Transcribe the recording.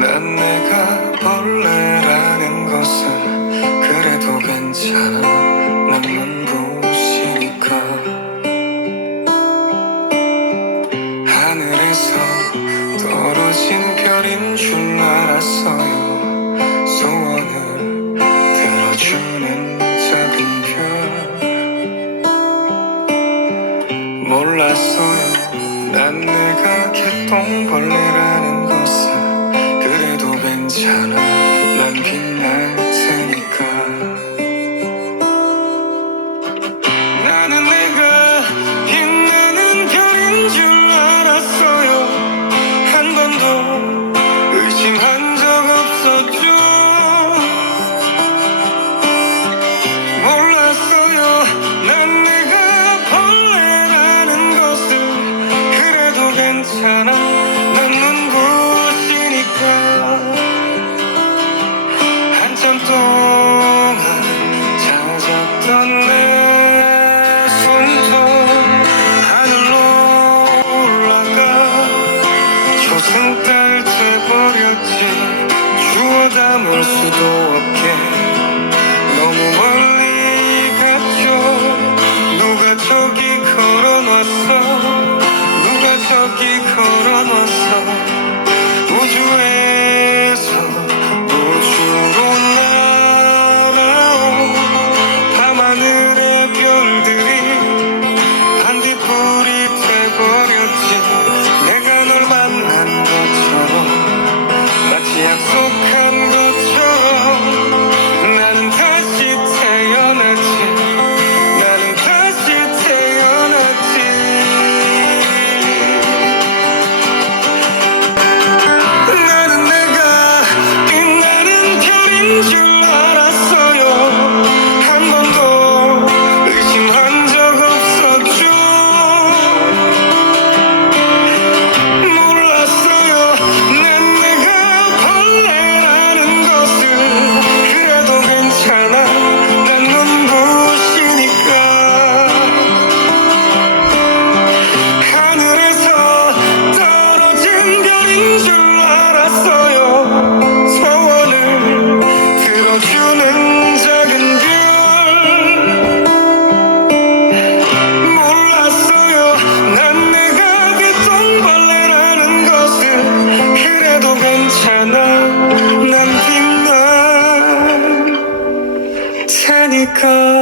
난 내가 벌레라는 것을 그래도 괜찮아. 난 눈부시니까. 하늘에서 떨어진 별인 줄 알았어요. 소원을 들어주는 작은 별. 몰랐어요. 난 내가 개똥벌레라는 괜찮아. 난 빛날 징따를 채버렸지. 주워 담을 수도 없게. 너무 멀 because